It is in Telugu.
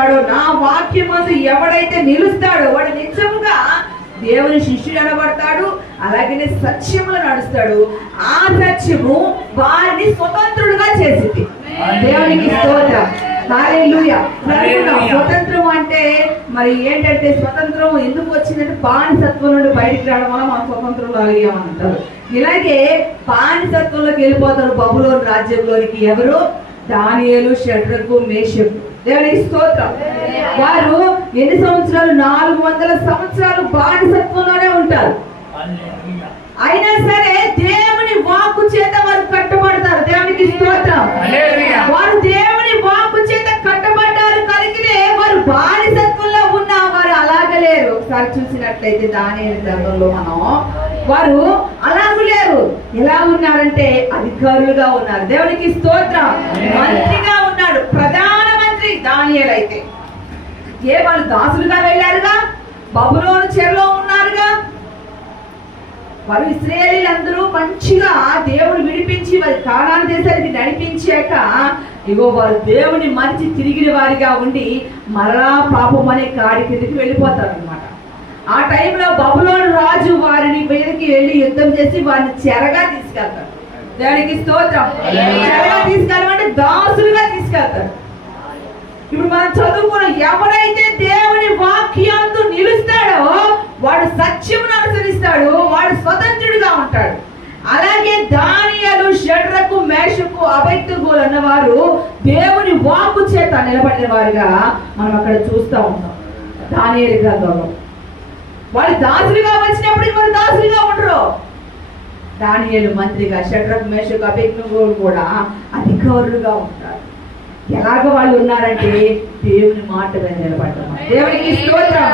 నిలుస్తాడో, నా వాక్యమందు ఎవడైతే నిలుస్తాడో వాడు నిజముగా దేవుని శిష్యుడు అనబడతాడు. అలాగే సత్యములు నడుస్తాడు. ఆ సత్యము వారిని స్వతంత్రులుగా చేసింది. దేవునికి స్తోత్రం. హల్లెలూయా. స్వతంత్రం అంటే మరి ఏంటంటే, స్వతంత్రం ఎందుకు వచ్చిందంటే బానిసత్వం నుండి బయటికి రావడం వల్ల మనం స్వతంత్రం అయ్యామంటారు. ఇలాగే బానిసత్వంలోకి వెళ్ళిపోతారు బబులోను రాజ్యంలోనికి. ఎవరు? దానియేలు, షడ్రకు, మేషకు. దేవునికి స్తోత్రం. వారు ఎన్ని సంవత్సరాలు? 400 సంవత్సరాలు బానిసత్వంలోనే ఉంటారు. అయినా సరే దేవుని వాక్కు చేత వారు కట్టబడతారు. దేవునికి స్తోత్రం. వారు దేవుని వాక్కు చేత కట్టబడ్డారు కనుకనే వారు బానిసత్వంలో ఉన్న వారు అలాగే లేరు. ఒకసారి చూసినట్లయితే దానియేలు గ్రంథంలో మనం వారు అలాగూ లేరు. ఎలా ఉన్నారంటే అధికారులుగా ఉన్నారు. దేవునికి స్తోత్రం. మంత్రిగా ఉన్నాడు, ప్రధానమంత్రి దానియేలు. అయితే వాళ్ళు దాసులుగా వెళ్ళారుగా, బబులోను చెరలో ఉన్నారుగా. వారు ఇశ్రాయేలీయులందరూ మంచిగా దేవుడు విడిపించి వారి కానాను దేశానికి నడిపించాక ఇగో వారు దేవుని మరిచి తిరిగిన వారిగా ఉండి మరలా పాపం అనే కాడి కిందకి వెళ్ళిపోతారు అనమాట. ఆ టైంలో బబులోను రాజు వారిని మీదకి వెళ్ళి యుద్ధం చేసి వారిని చెరగా తీసుకెళ్తారు. దేవునికి స్తోత్రం. చెరగా తీసుకెళ్ళమంటే దాసులుగా తీసుకెళ్తారు. ఇప్పుడు మనం చదువుకున్న ఎవరైతే దేవుని వాక్యంతో నిలుస్తాడో వాడు సత్యమును అనుసరిస్తాడు, వాడు స్వతంత్రుడిగా ఉంటాడు. అలాగే దానియేలు, షడ్రకు, మేషకు, అబేద్నెగోలు అన్నవారు దేవుని వాక్కు చేత నిలబడిన వారుగా మనం అక్కడ చూస్తూ ఉంటాం. దానియేలు గ్రంథంలో వాళ్ళు దాసులుగా వచ్చినప్పుడు వారు దాసులుగా ఉండరు. దానియేలు మంత్రిగా, షడ్రకు, మేషకు, అబేద్నెగోలు కూడా అధికారులుగా ఉంటారు. ఎలాగ వాళ్ళు ఉన్నారంటే దేవుని మాట మీద నిలబడ్డారు. దేవునికి స్తోత్రం.